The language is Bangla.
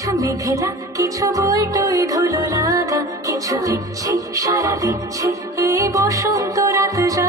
কিছু মেঘলা, কিছু বই টই ধুলো লাগা, কিছু দিচ্ছে সারা দিচ্ছে এই বসন্ত রাত যা